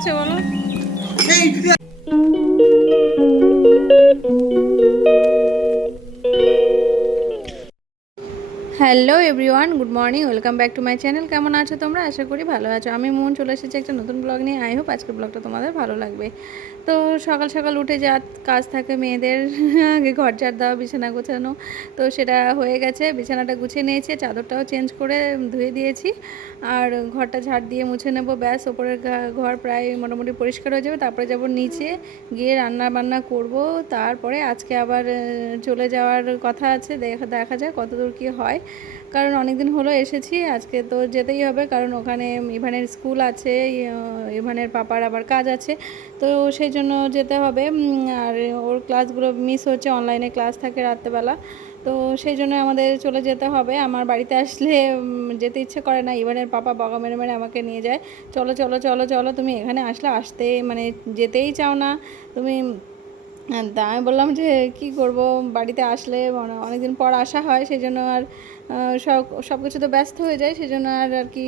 করছে বলো? Hello everyone, good morning, welcome back to my channel. কেমন আছো তোমরা? আশা করি ভালো আছো। আমি মন চলে এসেছি একটা নতুন ব্লগ নিয়ে। আই হোপ আজকের ব্লগটা তোমাদের ভালো লাগবে। তো সকাল সকাল উঠে যা কাজ থাকে মেয়েদের, আগে ঘর ঝাড় দেওয়া, বিছানা গোছানো, তো সেটা হয়ে গেছে। বিছানাটা গুছিয়ে নিয়েছি, চাদরটাও চেঞ্জ করে ধুয়ে দিয়েছি, আর ঘরটা ঝাড় দিয়ে মুছে নেব। ব্যাস, ওপরের ঘর প্রায় মোটামুটি পরিষ্কার হয়ে যাবে। তারপরে যাব নিচে, গিয়ে রান্না বান্না করব। তারপরে আজকে আবার চলে যাওয়ার কথা আছে, দেখা যাক কতদূর কী হয়। কারণ অনেক দিন হলো এসেছি, আজকে তো যেতেই হবে, কারণ ওখানে ইভানের স্কুল আছে, ইভানের পাপার আবার কাজ আছে, তো সেই জন্য যেতে হবে। আর ওর ক্লাসগুলো মিস হচ্ছে, অনলাইনে ক্লাস থাকে রাত্রেবেলা, তো সেই জন্য আমাদের চলে যেতে হবে। আমার বাড়িতে আসলে যেতে ইচ্ছে করে না, ইভানের পাপা বকা মেরে মেরে আমাকে নিয়ে যায়, চলো চলো চলো চলো, তুমি এখানে আসলে আসতে মানে যেতেই চাও না তুমি। তা আমি বললাম যে কি করব, বাড়িতে আসলে মানে অনেকদিন পর আসা হয়, সেই জন্য আর সব কিছু তো ব্যস্ত হয়ে যায়, সেই জন্য আর আর কি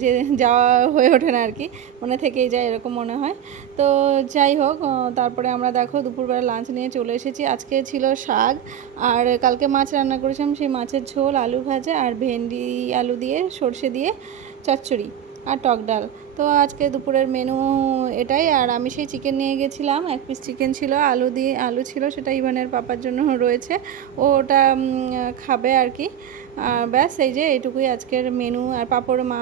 যে যাওয়া হয়ে ওঠে না আর কি, মনে থেকেই যায় এরকম মনে হয়। তো যাই হোক, তারপরে আমরা দেখো দুপুরবেলা লাঞ্চ নিয়ে চলে এসেছি। আজকে ছিল শাক, আর কালকে মাছ রান্না করেছিলাম, সেই মাছের ঝোল, আলু ভাজা, আর ভেন্ডি আলু দিয়ে সর্ষে দিয়ে চচ্চড়ি, আর টক ডাল। তো আজকে দুপুরের মেনু এটাই। আর আমি সেই চিকেন নিয়ে গেছিলাম, 1 পিস চিকেন ছিল, আলু ছিল, সেটা ইভানের পাপার জন্য রয়েছে, ও ওটা খাবে আর কি। আর ব্যাস, এই যে এইটুকুই আজকের মেনু। আর পাঁপড়, মা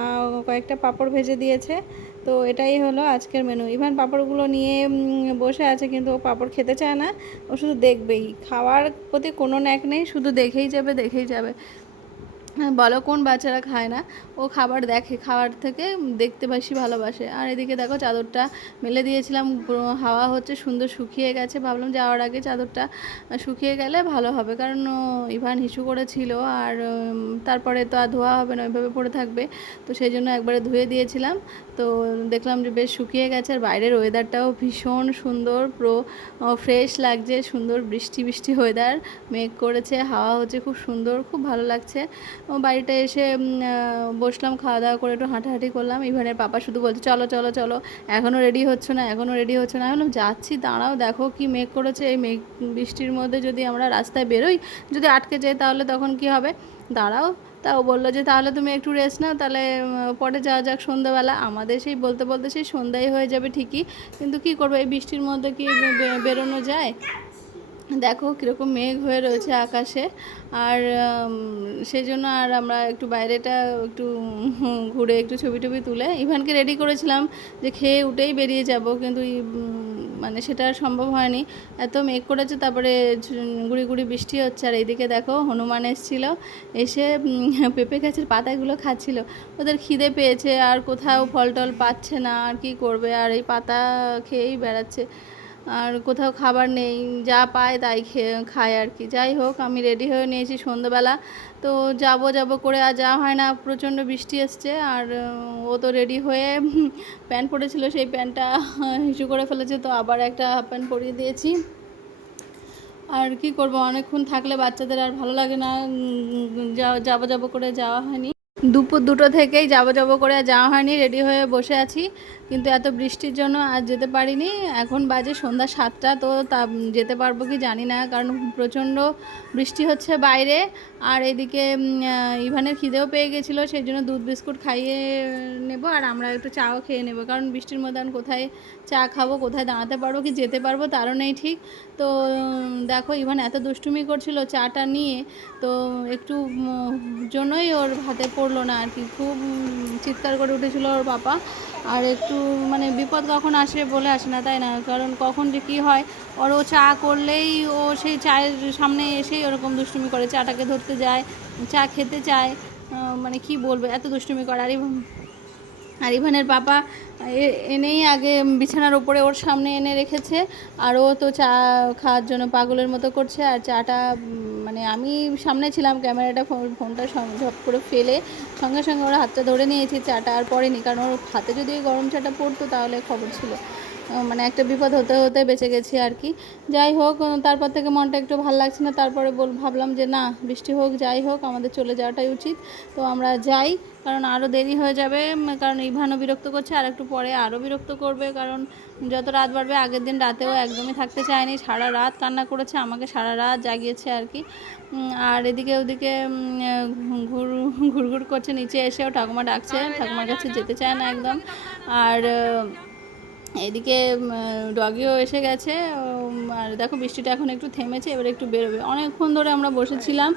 কয়েকটা পাঁপড় ভেজে দিয়েছে। তো এটাই হলো আজকের মেনু। ইভান পাঁপড়গুলো নিয়ে বসে আছে, কিন্তু ও পাঁপড় খেতে চায় না, ও শুধু দেখবেই, খাওয়ার প্রতি কোনো ন্যাক নেই, শুধু দেখেই যাবে দেখেই যাবে। হ্যাঁ, বলো কোন বাচ্চারা খায় না? ও খাবার দেখে, খাওয়ার থেকে দেখতে বেশি ভালোবাসে। আর এদিকে দেখো চাদরটা মেলে দিয়েছিলাম, হাওয়া হচ্ছে, সুন্দর শুকিয়ে গেছে। ভাবলাম যাওয়ার আগে চাদরটা শুকিয়ে গেলে ভালো হবে, কারণ ইভান হিসু করেছিল, আর তারপরে তো আর ধোয়া হবে না, ওইভাবে পড়ে থাকবে, তো সেই জন্য একবারে ধুয়ে দিয়েছিলাম। তো দেখলাম যে বেশ শুকিয়ে গেছে। আর বাইরের ওয়েদারটাও ভীষণ সুন্দর, ফ্রেশ লাগছে, সুন্দর বৃষ্টি বৃষ্টি ওয়েদার, মেঘ করেছে, হাওয়া হচ্ছে, খুব সুন্দর, খুব ভালো লাগছে। বাড়িতে এসে বসলাম, খাওয়া দাওয়া করে একটু হাঁটাহাঁটি করলাম। ইভানের পাপা শুধু বলছে চলো চলো চলো, এখনও রেডি হচ্ছে না, এখনও রেডি হচ্ছে না। বললাম যাচ্ছি, দাঁড়াও, দেখো কি মেঘ করেছে, এই মেঘ বৃষ্টির মধ্যে যদি আমরা রাস্তায় বেরোই, যদি আটকে যাই, তাহলে তখন কি হবে, দাঁড়াও। তা ও বললো যে তাহলে তুমি একটু রেস্ট নাও, তাহলে পরে যাওয়া যাক সন্ধ্যাবেলা। আমাদের সেই বলতে বলতে সেই সন্ধ্যাই হয়ে যাবে ঠিকই, কিন্তু কি করবো, এই বৃষ্টির মধ্যে কি বেরোনো যায়? দেখো কীরকম মেঘ হয়ে রয়েছে আকাশে। আর সেই জন্য আর আমরা একটু বাইরেটা একটু ঘুরে একটু ছবি টবি তুলে ইভানকে রেডি করেছিলাম যে খেয়ে উঠেই বেরিয়ে যাব, কিন্তু মানে সেটা আর সম্ভব হয়নি, এত মেঘ করেছে, তারপরে গুড়ি গুড়ি বৃষ্টি হচ্ছে। আর এইদিকে দেখো হনুমান এসেছিলো, এসে পেঁপে গাছের পাতাগুলো খাচ্ছিল, ওদের খিদে পেয়েছে, আর কোথাও ফল টল পাচ্ছে না, আর কি করবে, আর এই পাতা খেয়েই বেড়াচ্ছে, আর কোথাও খাবার নেই, যা পায় তাই খায় আর কি। যাই হোক, আমি রেডি হয়ে নিয়েছি সন্ধ্যেবেলা, তো যাব করে আর যাওয়া হয় না, প্রচণ্ড বৃষ্টি এসছে। আর ও তো রেডি হয়ে প্যান্ট পরেছিল, সেই প্যান্টটা হিসু করে ফেলেছে, তো আবার একটা হাফ প্যান্ট পরিয়ে দিয়েছি। আর কি করব, অনেকক্ষণ থাকলে বাচ্চাদের আর ভালো লাগে না, যাবো করে যাওয়া হয়নি। দুপুর 2টো থেকেই যাবো করে আর যাওয়া হয়নি, রেডি হয়ে বসে আছি, কিন্তু এত বৃষ্টির জন্য আর যেতে পারিনি। এখন বাজে সন্ধ্যা 7টা, তো তা যেতে পারবো কি জানি না, কারণ প্রচণ্ড বৃষ্টি হচ্ছে বাইরে। আর এদিকে ইভানের খিদেও পেয়ে গেছিলো, সেই জন্য দুধ বিস্কুট খাইয়ে নেব, আর আমরা একটু চাও খেয়ে নেব, কারণ বৃষ্টির মধ্যে আমি কোথায় চা খাবো, কোথায় দাঁড়াতে পারবো কি যেতে পারবো তারও নেই ঠিক। তো দেখো ইভান এত দুষ্টুমি করছিল চাটা নিয়ে, তো একটু জন্যই ওর হাতে পড়লো না আর কি, খুব চিৎকার করে উঠেছিল ওর পাপা। আর একটু মানে বিপদ কখন আসে বলে আসে না, তাই না, কারণ কখন যে কী হয়। ওর ও চা করলেই ও সেই চায়ের সামনে এসেই ওরকম দুষ্টুমি করে, চাটাকে ধরতে যায়, চা খেতে চায়, মানে কি বলবো, এত দুষ্টুমি করে। আর ইভানের পাপা এনেই আগে বিছানার ওপরে ওর সামনে এনে রেখেছে, আর ও তো চা খাওয়ার জন্য পাগলের মতো করছে। আর চাটা মানে আমি সামনে ছিলাম, ক্যামেরাটা ফোনটা ঝপ করে ফেলে সঙ্গে সঙ্গে ওর হাতটা ধরে নিয়েছি, চাটা আর পড়েনি, কারণ ওর হাতে যদি ওই গরম চাটা পড়তো তাহলে খবর ছিল। মানে একটা বিপদ হতে হতে বেঁচে গেছি আর কি। যাই হোক, তারপর থেকে মনটা একটু ভালো লাগছে না। তারপরে ভাবলাম যে না, বৃষ্টি হোক যাই হোক আমাদের চলে যাওয়াটাই উচিত। তো আমরা যাই, কারণ আরও দেরি হয়ে যাবে। কারণ ইভানও বিরক্ত করছে, আর একটু পরে আরও বিরক্ত করবে। কারণ যত রাত বাড়বে, আগের দিন রাতেও একদমই থাকতে চায়নি, সারা রাত কান্না করেছে, আমাকে সারা রাত জাগিয়েছে আর কি। আর এদিকে ওদিকে ঘুরঘুর করছে, নিচে এসেও ঠাকুমা ডাকছে, ঠাকুমার কাছে যেতে চায় না একদম। আর এদিকে ডগিও এসে গেছে। আর দেখো বৃষ্টিটা এখন একটু থেমেছে, এবার একটু বেরোবে। অনেকক্ষণ ধরে আমরা বসেছিলাম,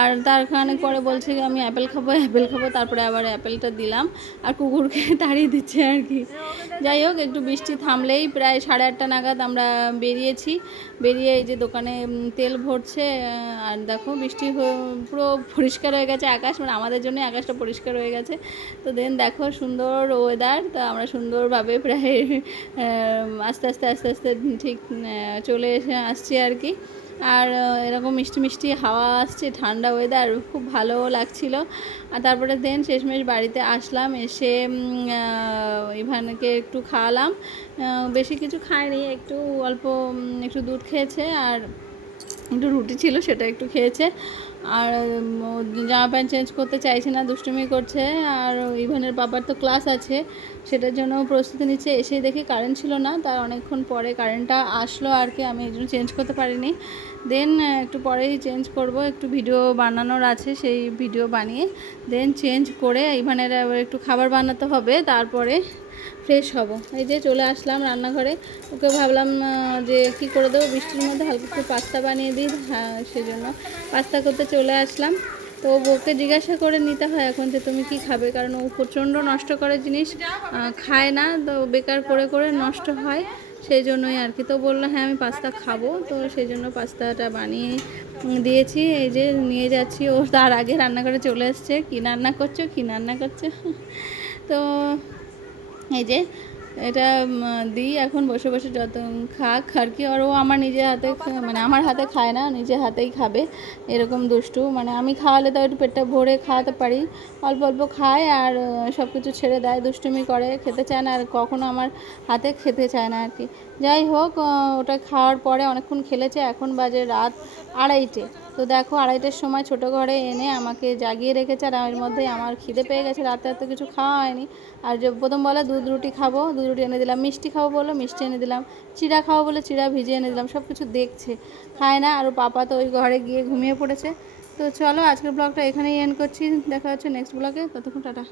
আর তার খানিক পরে বলছে আমি অ্যাপেল খাবো, অ্যাপেল খাবো। তারপরে আবার অ্যাপেলটা দিলাম, আর কুকুরকে তাড়িয়ে দিচ্ছে আর কি। যাই হোক, একটু বৃষ্টি থামলেই প্রায় 8:30 নাগাদ আমরা বেরিয়েছি। বেরিয়ে এই যে দোকানে তেল ভরছে। আর দেখো বৃষ্টি পুরো পরিষ্কার হয়ে গেছে আকাশ, মানে আমাদের জন্য আকাশটা পরিষ্কার হয়ে গেছে। তো দেন দেখো সুন্দর ওয়েদার। তো আমরা সুন্দরভাবে প্রায় আস্তে আস্তে আস্তে আস্তে ঠিক চলে আসছি আর কি। আর এরকম মিষ্টি মিষ্টি হাওয়া আসছে, ঠান্ডা ওয়েদার, খুব ভালো লাগছিল। আর তারপরে দেন শেষমেশ বাড়িতে আসলাম, এসে ইভানকে একটু খাওয়ালাম। বেশি কিছু খায়নি, একটু অল্প একটু দুধ খেয়েছে, আর একটু রুটি ছিল সেটা একটু খেয়েছে। আর জামা প্যান্ট চেঞ্জ করতে চাইছে না, দুষ্টুমি করছে। আর ইভানের বাবার তো ক্লাস আছে, সেটার জন্য প্রস্তুতি নিচ্ছে। এসে দেখি কারেন্ট ছিল না, তার অনেকক্ষণ পরে কারেন্টটা আসলো আর কি, আমি এই জন্য চেঞ্জ করতে পারিনি। দেন একটু পরেই চেঞ্জ করব, একটু ভিডিও বানানোর আছে, সেই ভিডিও বানিয়ে দেন চেঞ্জ করে ইভানের আবার একটু খাবার বানাতে হবে, তারপরে ফ্রেশ হব। এই যে চলে আসলাম রান্নাঘরে। ওকে ভাবলাম যে কি করে দেবো, বৃষ্টির মধ্যে হালকা একটু পাস্তা বানিয়ে দিই, হ্যাঁ সেজন্য পাস্তা করতে চলে আসলাম। তো ওকে জিজ্ঞাসা করে নিতে হয় এখন যে তুমি কি খাবে, কারণ ও প্রচণ্ড নষ্ট করে জিনিস, খায় না, তো বেকার করে করে নষ্ট হয়, সেই জন্যই আর কি। তো বললো হ্যাঁ আমি পাস্তা খাবো, তো সেই জন্য পাস্তাটা বানিয়ে দিয়েছি। এই যে নিয়ে যাচ্ছি, ও তার আগে রান্নাঘরে চলে এসছে। কী রান্না করছো, কী রান্না করছো? তো এই যে এটা দিই এখন বসে বসে, যত খাক আর কি। আর ও আমার নিজের হাতে, মানে আমার হাতে খায় না, নিজের হাতেই খাবে, এরকম দুষ্টু। মানে আমি খাওয়ালে তো একটু পেটটা ভরে খাওয়াতে পারি, অল্প অল্প খায়, আর সব কিছু ছেড়ে দেয়, দুষ্টুমি করে, খেতে চায় না, আর কখনো আমার হাতে খেতে চায় না আর কি। যাই হোক, ওটা খাওয়ার পরে অনেকক্ষণ খেলেছে, এখন বাজে রাত 2:30। তো দেখো 2:30টার সময় ছোটো ঘরে এনে আমাকে জাগিয়ে রেখেছে, আর এর মধ্যেই আমার খিদে পেয়ে গেছে, রাতে এত কিছু খাওয়া হয়নি। আর যে প্রথম বলে দুধ রুটি খাবো, দুধ রুটি এনে দিলাম, মিষ্টি খাবো বললো মিষ্টি এনে দিলাম, চিড়া খাবো বলে চিড়া ভিজিয়ে এনে দিলাম, সব কিছু দেখছে, খায় না। আর পাপা তো ওই ঘরে গিয়ে ঘুমিয়ে পড়েছে। তো চলো আজকের ব্লগটা এখানেই এন্ড করছি, দেখা হচ্ছে নেক্সট ব্লগে, ততক্ষণ টাটা।